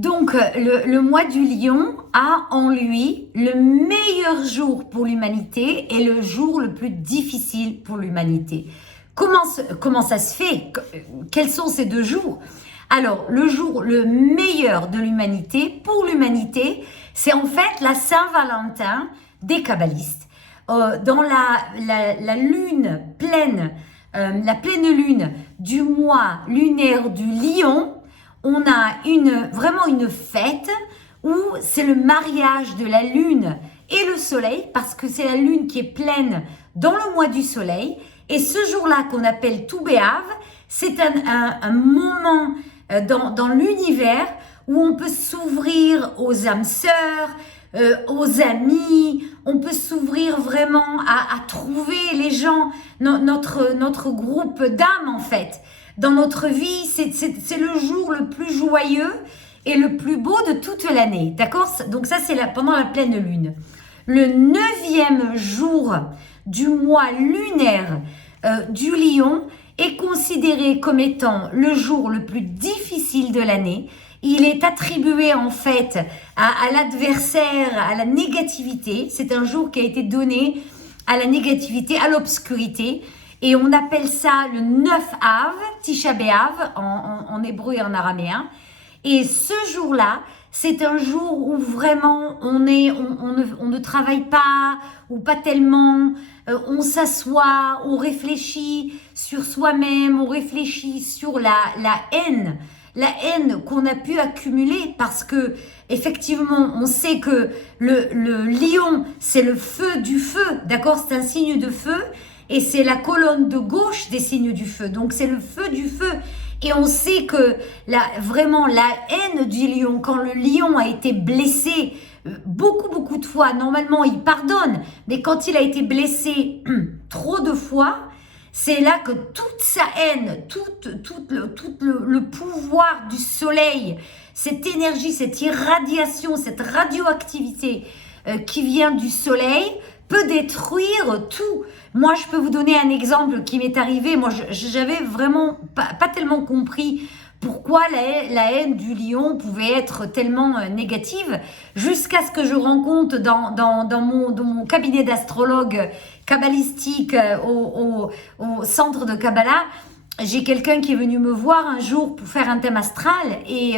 Donc, le mois du lion a en lui le meilleur jour pour l'humanité et le jour le plus difficile pour l'humanité. Comment ça se fait? Quels sont ces deux jours? Alors, le jour le meilleur de l'humanité, pour l'humanité, c'est en fait la Saint-Valentin des kabbalistes. Dans la lune pleine, la pleine lune du mois lunaire du lion, on a vraiment une fête où c'est le mariage de la lune et le soleil, parce que c'est la lune qui est pleine dans le mois du soleil. Et ce jour-là qu'on appelle Tou B'Av, c'est un moment dans l'univers où on peut s'ouvrir aux âmes sœurs, aux amis, on peut s'ouvrir vraiment à trouver les gens, notre groupe d'âmes en fait. Dans notre vie, c'est le jour le plus joyeux et le plus beau de toute l'année, d'accord? Donc ça, c'est pendant la pleine lune. Le 9e jour du mois lunaire du lion est considéré comme étant le jour le plus difficile de l'année. Il est attribué en fait à l'adversaire, à la négativité. C'est un jour qui a été donné à la négativité, à l'obscurité. Et on appelle ça le 9 Av, Tisha B'Av, en hébreu et en araméen. Et ce jour-là, c'est un jour où vraiment on ne travaille pas, ou pas tellement, on s'assoit, on réfléchit sur soi-même, on réfléchit sur la haine qu'on a pu accumuler, parce que effectivement on sait que le lion c'est le feu du feu, d'accord, c'est un signe de feu et c'est la colonne de gauche des signes du feu, donc c'est le feu du feu. Et on sait que vraiment la haine du lion, quand le lion a été blessé beaucoup de fois, normalement il pardonne, mais quand il a été blessé trop de fois, c'est là que toute sa haine, tout le pouvoir du soleil, cette énergie, cette irradiation, cette radioactivité qui vient du soleil peut détruire tout. Moi, je peux vous donner un exemple qui m'est arrivé. Moi, j'avais vraiment pas tellement compris pourquoi la haine du lion pouvait être tellement négative, jusqu'à ce que je rencontre dans mon cabinet d'astrologue kabbalistique au centre de Kabbalah, j'ai quelqu'un qui est venu me voir un jour pour faire un thème astral et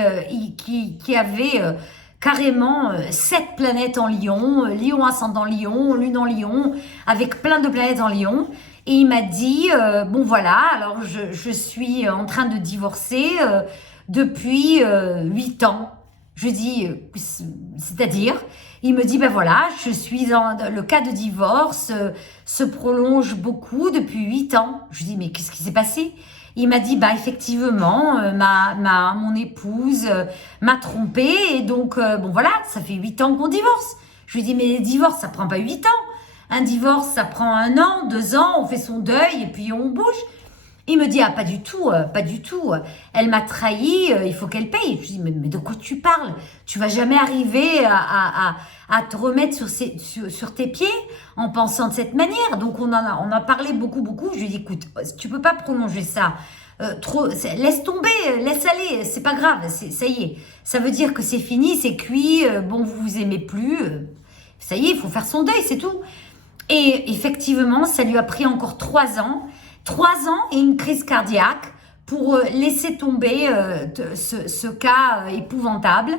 qui avait carrément 7 planètes en lion, lion ascendant lion, lune en lion, avec plein de planètes en lion. Et il m'a dit, bon voilà, alors je suis en train de divorcer depuis 8 ans. Je dis, c'est-à-dire, il me dit, ben voilà, le cas de divorce se prolonge beaucoup depuis 8 ans. Je dis, mais qu'est-ce qui s'est passé? Il m'a dit, bah effectivement, mon épouse m'a trompée et donc, bon voilà, ça fait 8 ans qu'on divorce. Je lui dis, mais les divorces, ça prend pas 8 ans. Un divorce, ça prend 1 an, 2 ans, on fait son deuil et puis on bouge. Il me dit, ah pas du tout, pas du tout. Elle m'a trahi, il faut qu'elle paye. Je lui dis, mais de quoi tu parles? Tu vas jamais arriver à te remettre sur tes pieds en pensant de cette manière. Donc on a parlé beaucoup. Je lui dis, écoute, tu peux pas prolonger ça. Laisse tomber, laisse aller, c'est pas grave, ça y est. Ça veut dire que c'est fini, c'est cuit, bon vous vous aimez plus. Ça y est, il faut faire son deuil, c'est tout. Et effectivement, ça lui a pris encore 3 ans. 3 ans et une crise cardiaque pour laisser tomber ce cas épouvantable,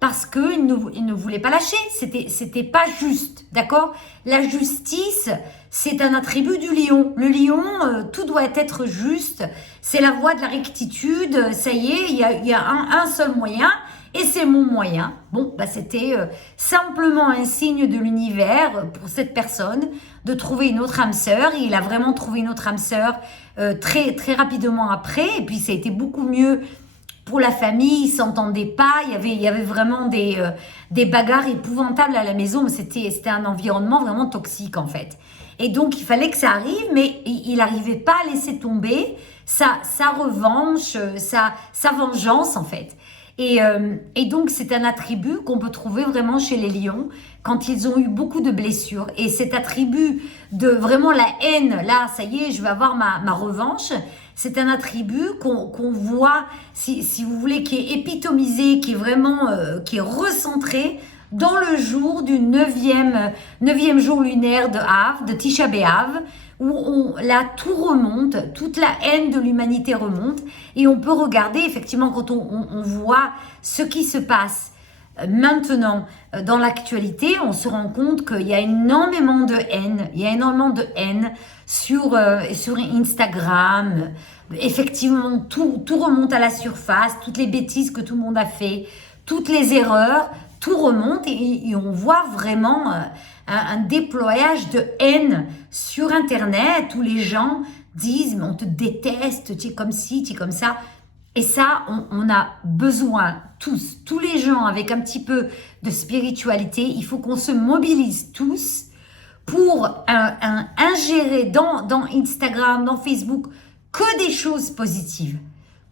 parce qu'il ne voulait pas lâcher. C'était pas juste, d'accord? La justice, c'est un attribut du lion. Le lion, tout doit être juste. C'est la voie de la rectitude. Ça y est, il y a un seul moyen. Et c'est mon moyen. Bon, bah c'était simplement un signe de l'univers pour cette personne de trouver une autre âme sœur. Et il a vraiment trouvé une autre âme sœur très rapidement après. Et puis ça a été beaucoup mieux pour la famille. Ils s'entendaient pas. Il y avait vraiment des bagarres épouvantables à la maison. Mais c'était un environnement vraiment toxique en fait. Et donc il fallait que ça arrive, mais il n'arrivait pas à laisser tomber sa revanche, sa vengeance en fait. Et donc, c'est un attribut qu'on peut trouver vraiment chez les lions quand ils ont eu beaucoup de blessures. Et cet attribut de vraiment la haine, là, ça y est, je vais avoir ma revanche, c'est un attribut qu'on voit, si vous voulez, qui est épitomisé, qui est vraiment, qui est recentré dans le jour du neuvième jour lunaire de Av, de Tisha B'Av, où là tout remonte, toute la haine de l'humanité remonte, et on peut regarder effectivement quand on voit ce qui se passe maintenant dans l'actualité, on se rend compte qu'il y a énormément de haine, sur Instagram. Effectivement, tout remonte à la surface, toutes les bêtises que tout le monde a fait, toutes les erreurs, tout remonte et on voit vraiment un déployage de haine sur Internet où les gens disent mais on te déteste, tu es comme ci, tu es comme ça. Et ça, on a besoin tous les gens avec un petit peu de spiritualité, il faut qu'on se mobilise tous pour ingérer dans Instagram, dans Facebook, que des choses positives.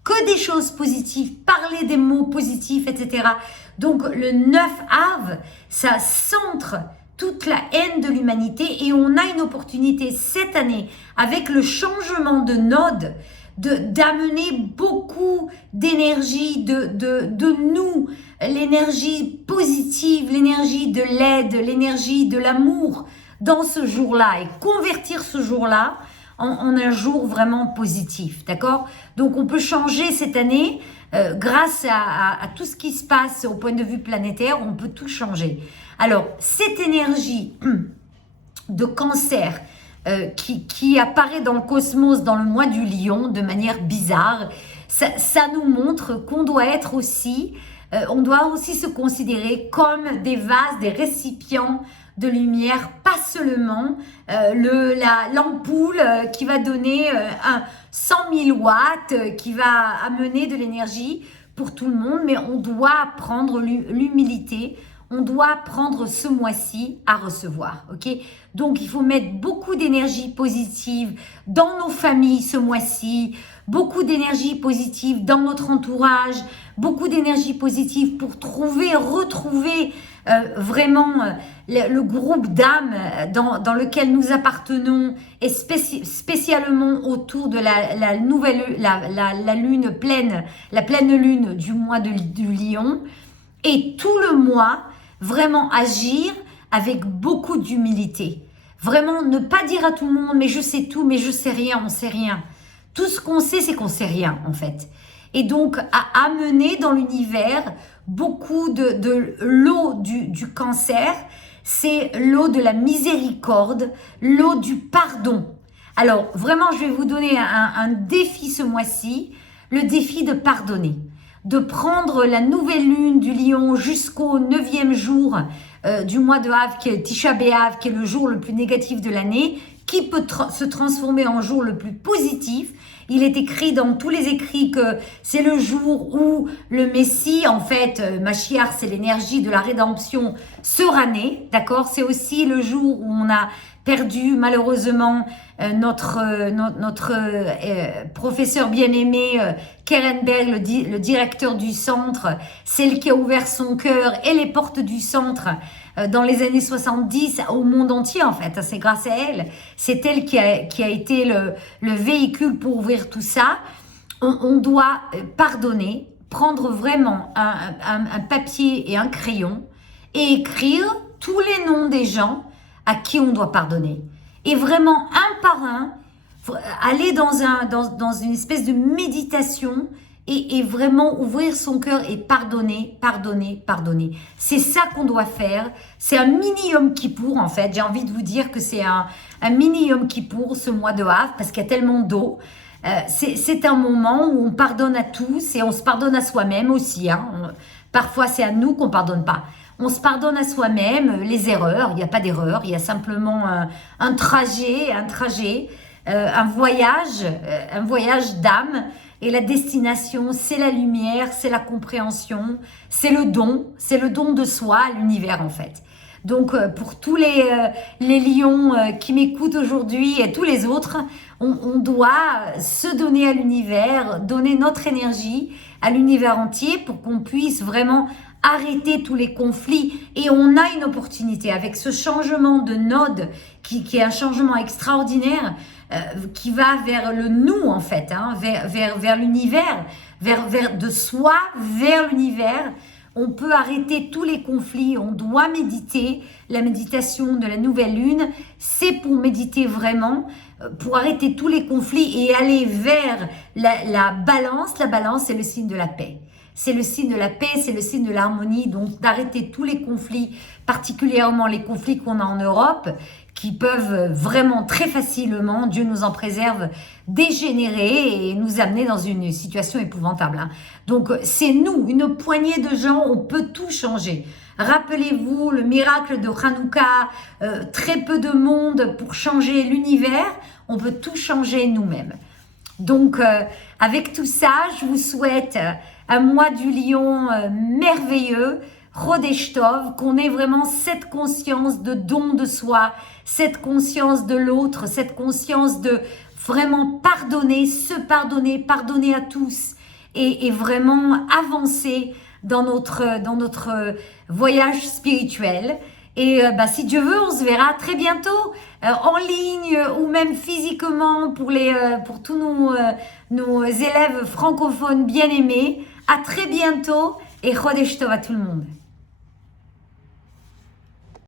Que des choses positives, parler des mots positifs, etc. Donc le 9 Av, ça centre toute la haine de l'humanité et on a une opportunité cette année avec le changement de node d'amener beaucoup d'énergie de nous, l'énergie positive, l'énergie de l'aide, l'énergie de l'amour dans ce jour-là et convertir ce jour-là en un jour vraiment positif, d'accord? Donc on peut changer cette année grâce à tout ce qui se passe au point de vue planétaire, on peut tout changer. Alors cette énergie de cancer qui apparaît dans le cosmos dans le mois du lion de manière bizarre, ça nous montre qu'on doit être aussi, on doit aussi se considérer comme des vases, des récipients de lumière, pas seulement l'ampoule qui va donner 100 000 watts, qui va amener de l'énergie pour tout le monde, mais on doit prendre l'humilité, on doit prendre ce mois-ci à recevoir, ok? Donc, il faut mettre beaucoup d'énergie positive dans nos familles ce mois-ci, beaucoup d'énergie positive dans notre entourage, beaucoup d'énergie positive pour retrouver vraiment le groupe d'âmes dans lequel nous appartenons et spécialement autour de la lune pleine, la pleine lune du mois du lion et tout le mois vraiment agir avec beaucoup d'humilité. Vraiment ne pas dire à tout le monde mais je sais tout, mais je sais rien, on sait rien. Tout ce qu'on sait, c'est qu'on sait rien en fait. Et donc à amener dans l'univers beaucoup de l'eau du cancer, c'est l'eau de la miséricorde, l'eau du pardon. Alors vraiment, je vais vous donner un défi ce mois-ci, le défi de pardonner, de prendre la nouvelle lune du lion jusqu'au 9e jour du mois de Av, qui est Tisha B'Av, qui est le jour le plus négatif de l'année, qui peut se transformer en jour le plus positif. Il est écrit dans tous les écrits que c'est le jour où le Messie, en fait, Mashiach, c'est l'énergie de la rédemption, sera né, d'accord? C'est aussi le jour où on a perdu malheureusement notre professeur bien-aimé Kerenberg, le directeur du centre, celle qui a ouvert son cœur et les portes du centre dans les années 70 au monde entier en fait. C'est grâce à elle. C'est elle qui a été le véhicule pour ouvrir tout ça. On doit pardonner, prendre vraiment un papier et un crayon et écrire tous les noms des gens à qui on doit pardonner. Et vraiment, un par un, aller dans une espèce de méditation et vraiment ouvrir son cœur et pardonner. C'est ça qu'on doit faire. C'est un mini Yom Kippour, en fait. J'ai envie de vous dire que c'est un mini Yom Kippour, ce mois de Av, parce qu'il y a tellement d'eau. C'est un moment où on pardonne à tous et on se pardonne à soi-même aussi. Parfois, c'est à nous qu'on ne pardonne pas. On se pardonne à soi-même les erreurs. Il n'y a pas d'erreur. Il y a simplement un trajet, un voyage d'âme. Et la destination, c'est la lumière, c'est la compréhension, c'est le don de soi à l'univers en fait. Donc pour tous les lions qui m'écoutent aujourd'hui et tous les autres, on doit se donner à l'univers, donner notre énergie à l'univers entier pour qu'on puisse vraiment arrêter tous les conflits. Et on a une opportunité avec ce changement de node qui est un changement extraordinaire qui va vers le nous en fait, hein, vers l'univers, de soi vers l'univers. On peut arrêter tous les conflits, on doit méditer. La méditation de la nouvelle lune, c'est pour méditer vraiment, pour arrêter tous les conflits et aller vers la balance. La balance, c'est le signe de la paix. C'est le signe de la paix, c'est le signe de l'harmonie, donc d'arrêter tous les conflits, particulièrement les conflits qu'on a en Europe, qui peuvent vraiment très facilement, Dieu nous en préserve, dégénérer et nous amener dans une situation épouvantable. Hein. Donc c'est nous, une poignée de gens, on peut tout changer. Rappelez-vous le miracle de Hanouka, très peu de monde pour changer l'univers, on peut tout changer nous-mêmes. Donc avec tout ça, je vous souhaite un mois du lion merveilleux, Chodesh Tov, qu'on ait vraiment cette conscience de don de soi, cette conscience de l'autre, cette conscience de vraiment pardonner, se pardonner, pardonner à tous et vraiment avancer dans notre voyage spirituel. Et si Dieu veut, on se verra très bientôt en ligne ou même physiquement pour tous nos élèves francophones bien-aimés. À très bientôt et Chodesh Tov à tout le monde.